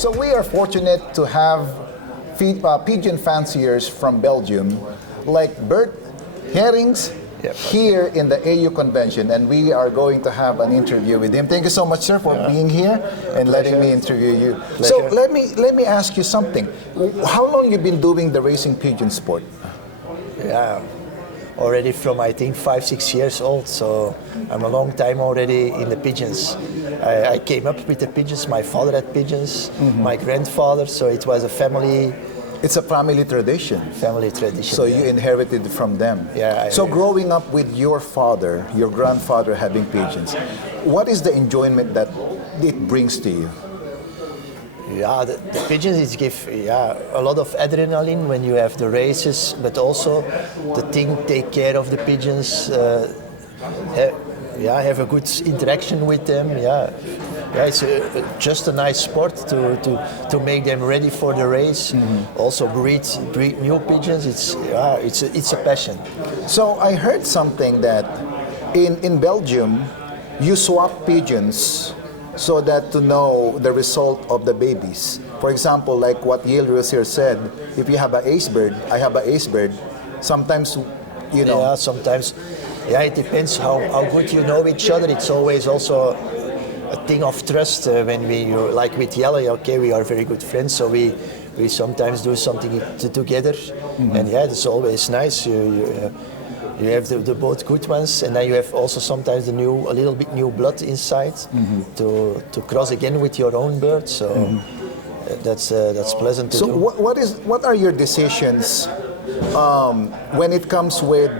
So we are fortunate to have pigeon fanciers from Belgium, like Bart Geerinckx, here in the AU convention, and we are going to have an interview with him. Thank you so much, sir, for being here and letting me interview you. Pleasure. So let me ask you something. How long you been doing the racing pigeon sport? Yeah, already from I think 5-6 years old, so I'm a long time already in the pigeons. I came up with the pigeons. My father had pigeons, my grandfather, so it was a family. It's a family tradition. Family tradition. So you inherited from them. Yeah. So growing up with your father, your grandfather having pigeons, what is the enjoyment that it brings to you? Yeah, the pigeons is give a lot of adrenaline when you have the races, but also the thing take care of the pigeons. Have a good interaction with them. It's just a nice sport to make them ready for the race. Also breed new pigeons. It's a passion. So I heard something that in Belgium you swap pigeons so that to know the result of the babies. For example, like what Yildiz here said, if you have an ace bird, I have an ace bird. Sometimes, you know. Yeah, sometimes. Yeah, it depends how good you know each other. It's always also a thing of trust when like with Yellow, okay, we are very good friends, so we sometimes do something together, and it's always nice. You have the both good ones, and then you have also sometimes a little bit new blood inside to cross again with your own bird. So that's pleasant to do. So what are your decisions when it comes with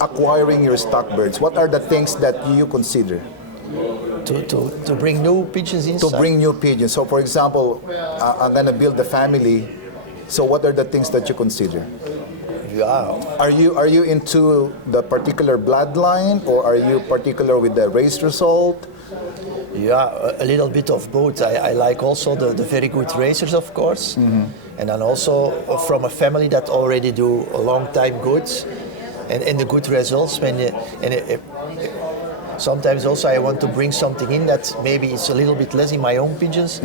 acquiring your stock birds? What are the things that you consider? To bring new pigeons inside? To bring new pigeons. So for example, I'm going to build a family. So what are the things that you consider? Yeah. Are you into the particular bloodline, or are you particular with the race result? Yeah, a little bit of both. I like also the very good racers, of course, and then also from a family that already do a long time good and the good results. Sometimes also I want to bring something in that maybe it's a little bit less in my own pigeons.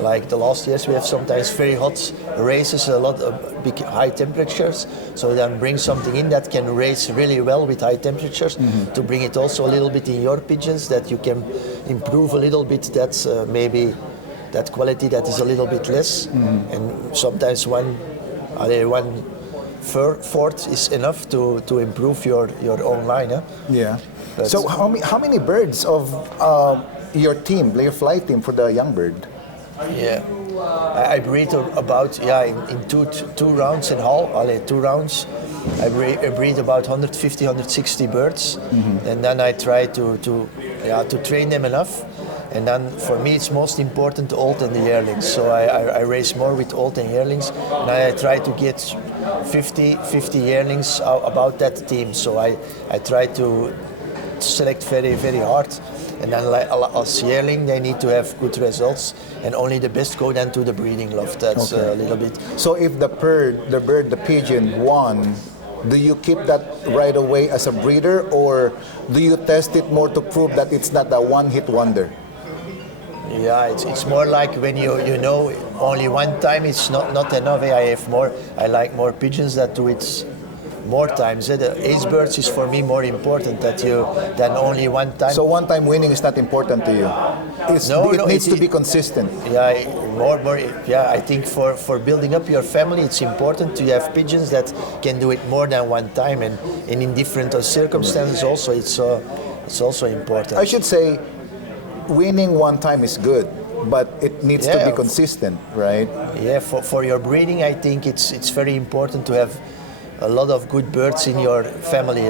Like the last years we have sometimes very hot races, a lot of big high temperatures. So then bring something in that can race really well with high temperatures to bring it also a little bit in your pigeons, that you can improve a little bit maybe that quality that is a little bit less. And sometimes one fourth is enough to improve your own line. Yeah. So how many birds of your team, your flight team for the young bird? Yeah, I breed about in two rounds in Hull. 2 rounds. I breed about 150, 160 birds, and then I try to train them enough. And then for me it's most important old and the yearlings. So I race more with old and yearlings, and I try to get 50 yearlings about that team. So I try to select very, very hard, and then like as yearling they need to have good results, and only the best go then to the breeding loft. That's a little bit. So if the pigeon won, do you keep that right away as a breeder, or do you test it more to prove that it's not a one-hit wonder? Yeah, it's more like when you know only one time it's not enough. I like more pigeons that do it more times. The ace birds is for me more important than only one time. So one time winning is not important to you? It needs to be consistent. Yeah, more. Yeah, I think for building up your family, it's important to have pigeons that can do it more than one time, and in different circumstances also. It's also important. I should say, winning one time is good, but it needs to be consistent, right? Yeah, for your breeding, I think it's very important to have a lot of good birds in your family.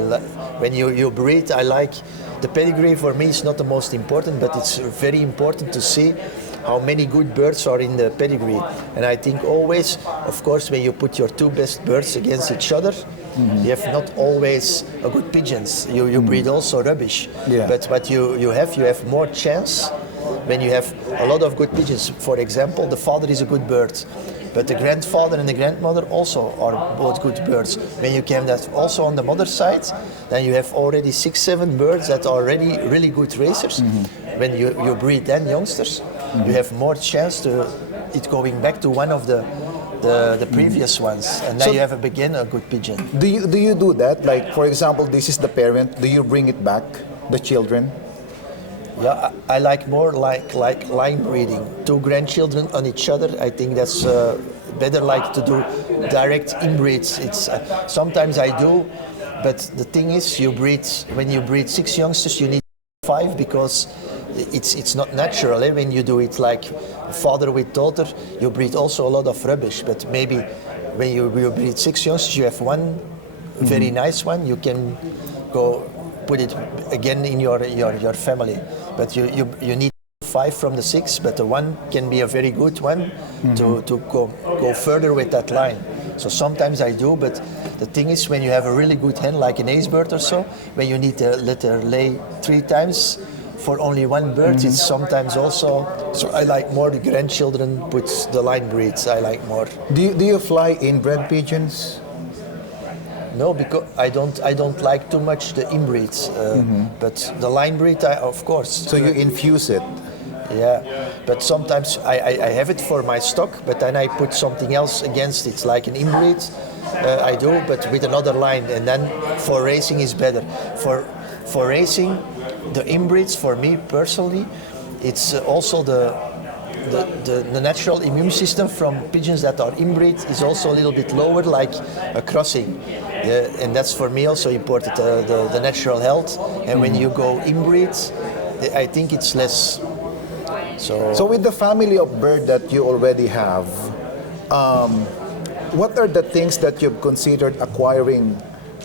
When you breed, I like the pedigree. For me, it's not the most important, but it's very important to see how many good birds are in the pedigree. And I think always, of course, when you put your 2 best birds against each other, you have not always a good pigeons. You breed also rubbish. Yeah. But what you have more chance when you have a lot of good pigeons. For example, the father is a good bird, but the grandfather and the grandmother also are both good birds. When you can that also on the mother side, then you have already 6-7 birds that are already really good racers. when you breed then youngsters, you have more chance to it going back to one of the previous ones, and then So- you have a good pigeon. Do you do that? Like, for example, this is the parent. Do you bring it back, the children? Yeah, I like more like line breeding. Two grandchildren on each other. I think that's better. Like to do direct inbreeds. It's sometimes I do, but the thing is, when you breed 6 youngsters, you need 5 because it's not natural. When you do it like father with daughter, you breed also a lot of rubbish. But maybe when you breed 6 youngsters, you have one very nice one. You can go put it again in your family. But you need 5 from the 6, but the one can be a very good one to go further with that line. So sometimes I do, but the thing is when you have a really good hen, like an ace bird or so, when you need to let her lay 3 times for only one bird, it's sometimes also. So I like more the grandchildren puts the line breeds. I like more. Do you fly inbred pigeons? No, because I don't like too much the inbreeds, but the line breed, of course. So you infuse it. Yeah, but sometimes I have it for my stock, but then I put something else against it, like an inbreed. I do, but with another line, and then for racing is better. For racing, the inbreeds for me personally, it's also the natural immune system from pigeons that are inbreed is also a little bit lower, like a crossing. Yeah, and that's for me also important, the natural health. And when you go inbreed, I think it's less. So with the family of bird that you already have, what are the things that you've considered acquiring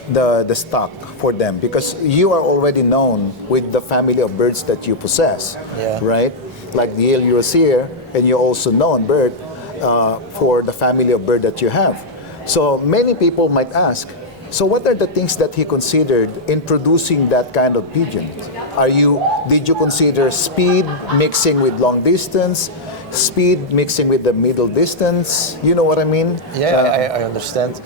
the stock for them? Because you are already known with the family of birds that you possess, right? Like the Yale Rosier, and you're also known bird for the family of bird that you have. So many people might ask, so what are the things that he considered in producing that kind of pigeon? Did you consider speed mixing with long distance, speed mixing with the middle distance? You know what I mean? Yeah, I understand.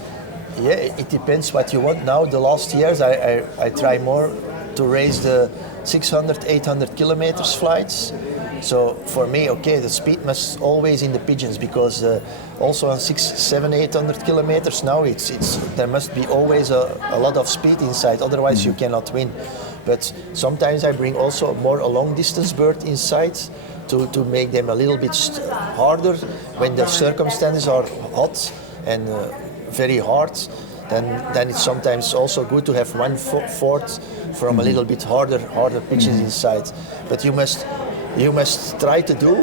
Yeah, it depends what you want. Now, the last years, I try more to raise the 600, 800 kilometers flights. So for me, okay, the speed must always in the pigeons, because also on 6, 7, 800 kilometers now, there must be always a lot of speed inside. Otherwise, you cannot win. But sometimes I bring also more a long distance bird inside to make them a little bit harder when the circumstances are hot and very hard. Then it's sometimes also good to have 1/4 from a little bit harder pigeons inside. But you must try to do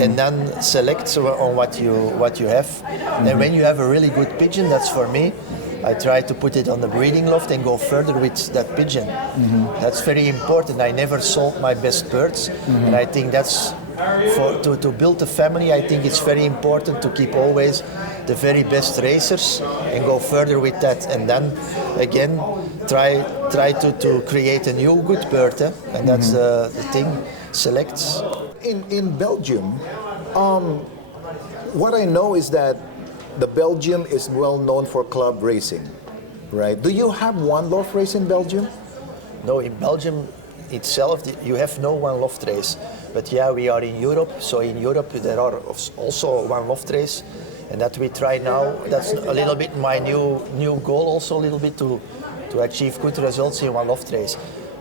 and then select on what you have. And when you have a really good pigeon, that's for me. I try to put it on the breeding loft and go further with that pigeon. That's very important. I never sold my best birds, and I think that's to build a family. I think it's very important to keep always the very best racers and go further with that, and then again try to create a new good bird, and that's the thing. Selects. In Belgium, what I know is that the Belgium is well known for club racing, right? Do you have one loft race in Belgium? No, in Belgium itself, you have no one loft race. But yeah, we are in Europe, so in Europe there are also one loft race, and that we try now. That's a little bit my new goal, also a little bit to achieve good results in one loft race.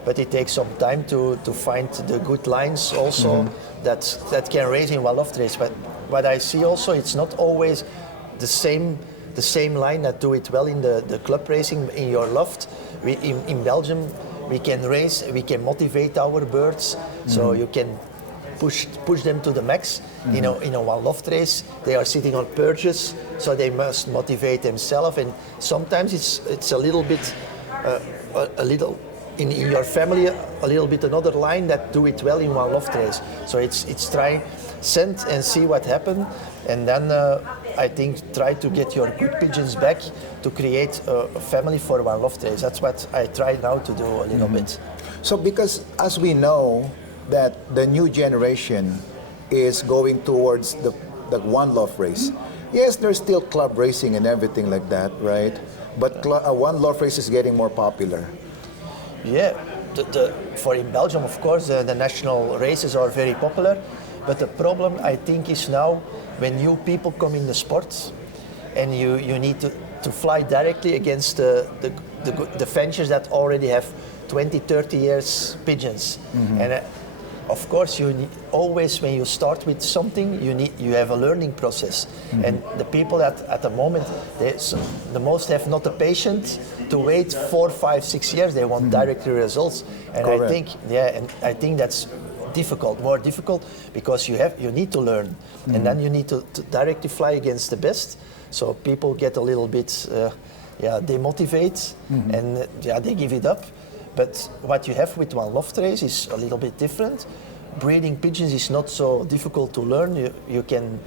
But it takes some time to find the good lines also that can race in one loft race. But what I see also, it's not always the same line that do it well in the club racing in your loft. In Belgium, we can race, we can motivate our birds, so you can push them to the max. In a one loft race, they are sitting on perches, so they must motivate themselves. And sometimes it's a little bit, in your family, a little bit another line that do it well in one loft race. So it's try, send and see what happened, and then I think try to get your good pigeons back to create a family for one loft race. That's what I try now to do a little bit. So because as we know that the new generation is going towards the one loft race. Yes, there's still club racing and everything like that, right? But one loft race is getting more popular. Yeah, for in Belgium, of course, the national races are very popular. But the problem, I think, is now when new people come in the sport, and you need to fly directly against the fanciers that already have 20, 30 years pigeons. And of course, always when you start with something, you have a learning process. And the people that at the moment, the most have not the patience to wait 4, 5, 6 years. They want direct results. And Correct. I think that's more difficult, because you need to learn, and then you need to directly fly against the best. So people get a little bit demotivate, and they give it up. But what you have with one loft race is a little bit different. Breeding pigeons is not so difficult to learn. You can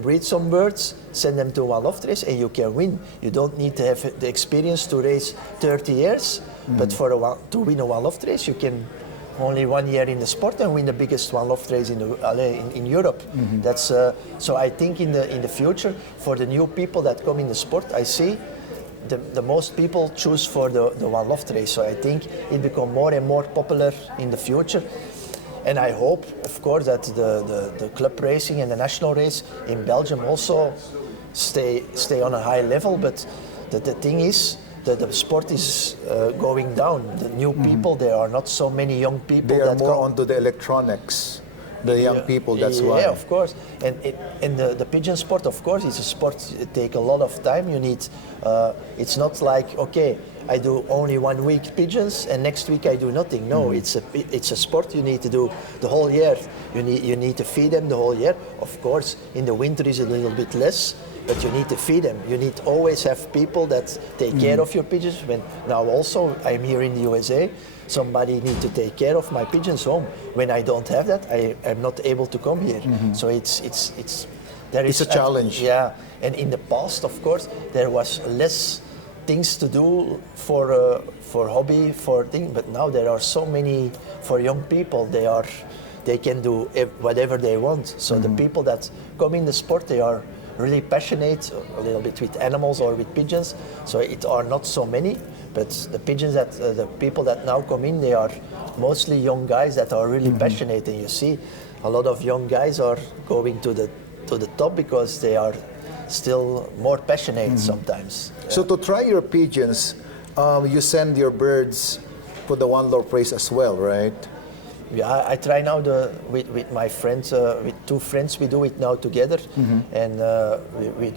breed some birds, send them to one loft race, and you can win. You don't need to have the experience to race 30 years, but to win a one loft race, you can only 1 year in the sport and win the biggest one loft race in Europe. That's so I think in the future, for the new people that come in the sport, I see the most people choose for the one loft race. So I think it become more and more popular in the future. And I hope, of course, that the club racing and the national race in Belgium also stay on a high level. But the thing is, the sport is going down. The new people, there are not so many young people. They are that more come. onto the electronics, the young people, that's why. Yeah, of course. And the pigeon sport, of course, it's a sport. It takes a lot of time. You need. It's not like, okay, I do only 1 week pigeons and next week I do nothing. No, it's a sport. You need to do the whole year. You need to feed them the whole year. Of course, in the winter is a little bit less, but you need to feed them. You need always have people that take care of your pigeons. Now also, I'm here in the USA. Somebody need to take care of my pigeons home. When I don't have that, I'm not able to come here. So it's a challenge. Yeah, and in the past, of course, there was less things to do for hobby, for things. But now there are so many for young people. They can do whatever they want. So the people that come in the sport, they are really passionate a little bit with animals or with pigeons. So it are not so many, but the pigeons that the people that now come in, they are mostly young guys that are really passionate. And you see, a lot of young guys are going to the top because they are still more passionate sometimes. So to try your pigeons, you send your birds for the one loaf race as well, right? Yeah, I try now with my friends, with 2 friends, we do it now together, and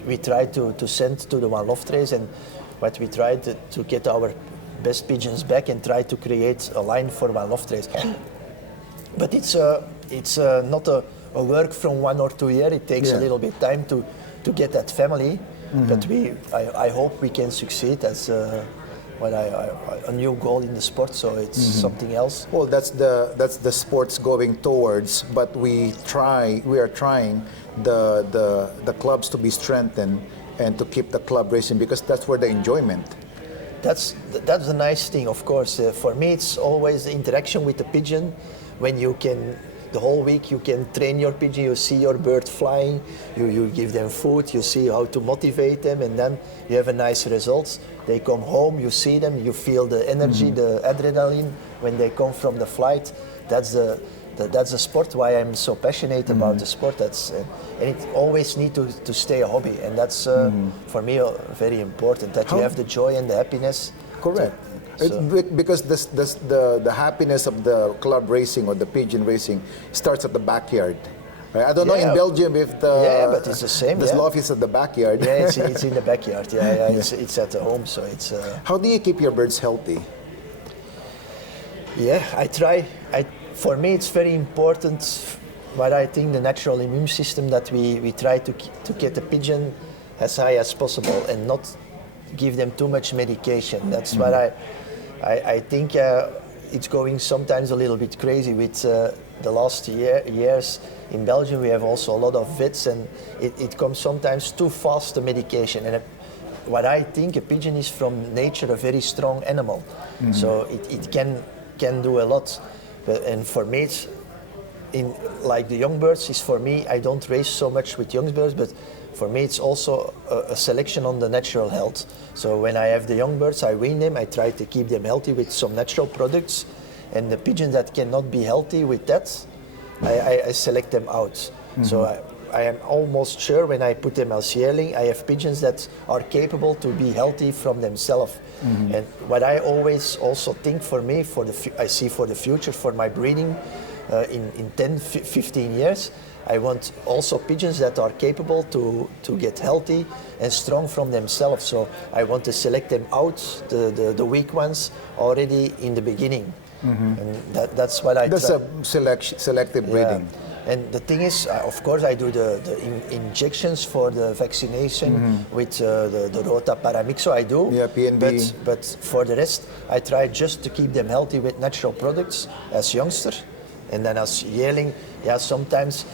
we try to send to the one loft race, and what we try to get our best pigeons back and try to create a line for one loft race. But it's not a work from 1 or 2 years. It takes a little bit time to get that family, but I hope we can succeed as. A new goal in the sport, so it's something else. Well, that's the sports going towards, but we are trying the clubs to be strengthened and to keep the club racing, because that's where the enjoyment. That's the nice thing, of course. For me, it's always the interaction with the pigeon. When you can, the whole week you can train your pigeon, you see your bird flying, you give them food, you see how to motivate them, and then you have a nice results. They come home, you see them, you feel the energy, the adrenaline when they come from the flight. That's the sport why I'm so passionate about the sport. And it always needs to stay a hobby, and that's for me very important, that you have the joy and the happiness. Correct. Because the happiness of the club racing or the pigeon racing starts at the backyard. Right? I don't know in Belgium if but it's the same. The loft is at the backyard. Yeah, it's in the backyard. It's at the home, so it's. How do you keep your birds healthy? Yeah, I try. For me, it's very important. But I think the natural immune system, that we try to get the pigeon as high as possible and not give them too much medication. That's what I think. It's going sometimes a little bit crazy with the last years. In Belgium, we have also a lot of vets, and it comes sometimes too fast, the medication. And what I think, a pigeon is from nature a very strong animal, so it can do a lot. And for me, in like the young birds is for me, I don't race so much with young birds, but for me it's also a selection on the natural health. So when I have the young birds, I wean them, I try to keep them healthy with some natural products, and the pigeons that cannot be healthy with that, I select them out. So I am almost sure when I put them as yearling, I have pigeons that are capable to be healthy from themselves. And what I always also think for me, I see for the future, for my breeding, in 10, 15 years, I want also pigeons that are capable to get healthy and strong from themselves. So I want to select them out, the weak ones, already in the beginning. And that's what I That's a selective breeding. And the thing is, of course, I do the injections for the vaccination with the Rota Paramyxo, I do. Yeah, PNB. But for the rest, I try just to keep them healthy with natural products as youngster. And then as yearling, sometimes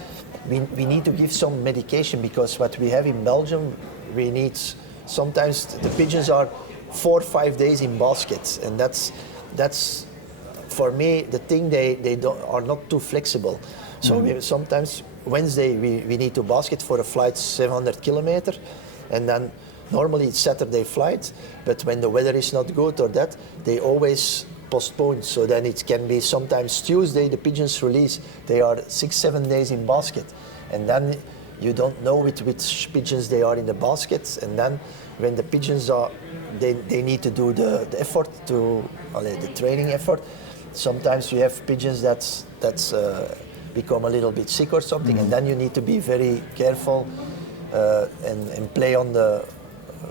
we need to give some medication, because what we have in Belgium, we need, sometimes the pigeons are 4 or 5 days in baskets, and that's for me the thing, they are not too flexible. So sometimes Wednesday we need to basket for a flight 700 kilometers, and then normally it's Saturday flight, but when the weather is not good or that, they always postpone. So then it can be sometimes Tuesday the pigeons release, they are 6-7 days in basket, and then you don't know with which pigeons they are in the baskets, and then when the pigeons are, they need to do the effort to, the training effort. Sometimes you have pigeons that's become a little bit sick or something, and then you need to be very careful and play on the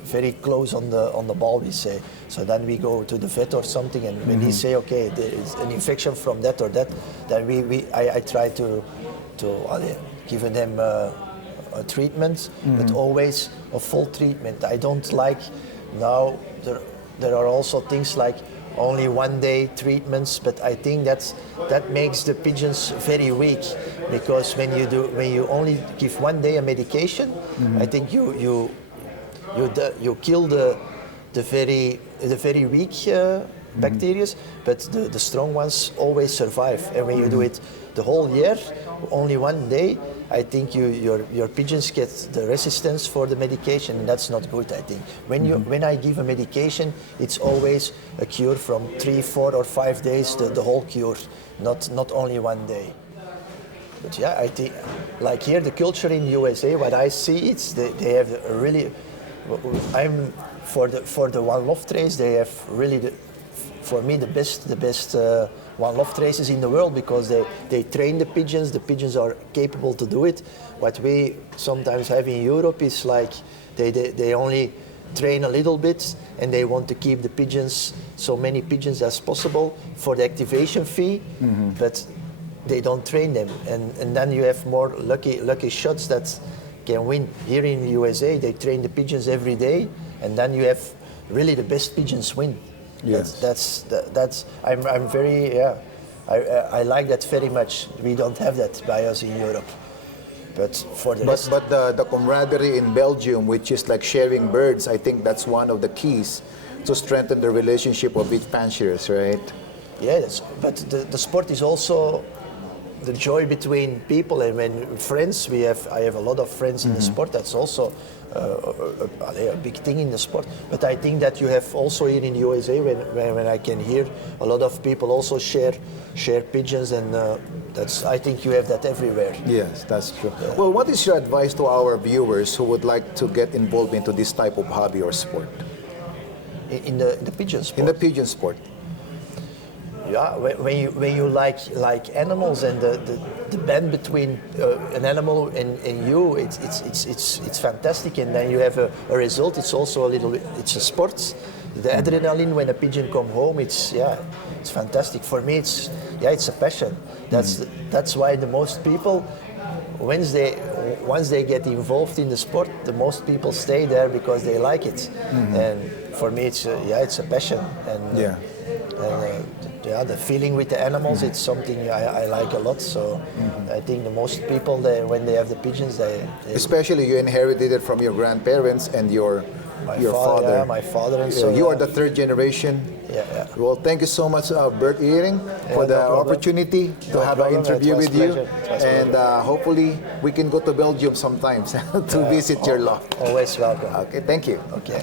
very close on the ball, we say. So then we go to the vet or something, and when he say, okay, there is an infection from that or that, then I try to give them a treatment, but always a full treatment. I don't like, now there are also things like only 1 day treatments, but I think that makes the pigeons very weak, because when you only give 1 day a medication, I think you kill the very weak bacteria, but the strong ones always survive. And when you do it the whole year, only 1 day, I think your pigeons get the resistance for the medication, and that's not good, I think. When I give a medication, it's always a cure from 3, 4 or 5 days, the whole cure, not only 1 day. But yeah, I think, like here, the culture in USA, what I see, it's they have a really, I'm for the one loft race, they have really for me the best one loft races in the world, because they train the pigeons are capable to do it. What we sometimes have in Europe is like they only train a little bit, and they want to keep the pigeons, so many pigeons as possible for the activation fee, but they don't train them, and then you have more lucky shots that can win. Here in the USA, they train the pigeons every day, and then you have really the best pigeons win. Yes. That's I'm very, I like that very much. We don't have that by us in Europe. But for the rest, but the camaraderie in Belgium, which is like sharing birds, I think that's one of the keys to strengthen the relationship of each fanciers, right? yes, but the sport is also the joy between people, and when friends, I have a lot of friends in the sport. That's also a big thing in the sport. But I think that you have also here in the USA, when I can hear a lot of people also share pigeons, and I think you have that everywhere. Yes, that's true. Well, what is your advice to our viewers who would like to get involved into this type of hobby or sport? In the pigeon sport. In the pigeon sport. Yeah, when you like animals, and the band between an animal and you, it's fantastic, and then you have a result. It's also it's a sport. The adrenaline when a pigeon come home, it's fantastic. For me, it's a passion. That's why the most people, once they get involved in the sport, the most people stay there because they like it. And for me, it's a passion. And the feeling with the animals, it's something I like a lot. So I think the most people, when they have the pigeons, they especially you inherited it from your grandparents and your your father. Yeah, my father and so. You are the third generation. Yeah, yeah. Well, thank you so much, Bart Geerinckx, for the opportunity to have an interview with you. And hopefully we can go to Belgium sometimes to visit your loft. Always welcome. Okay, thank you. Okay.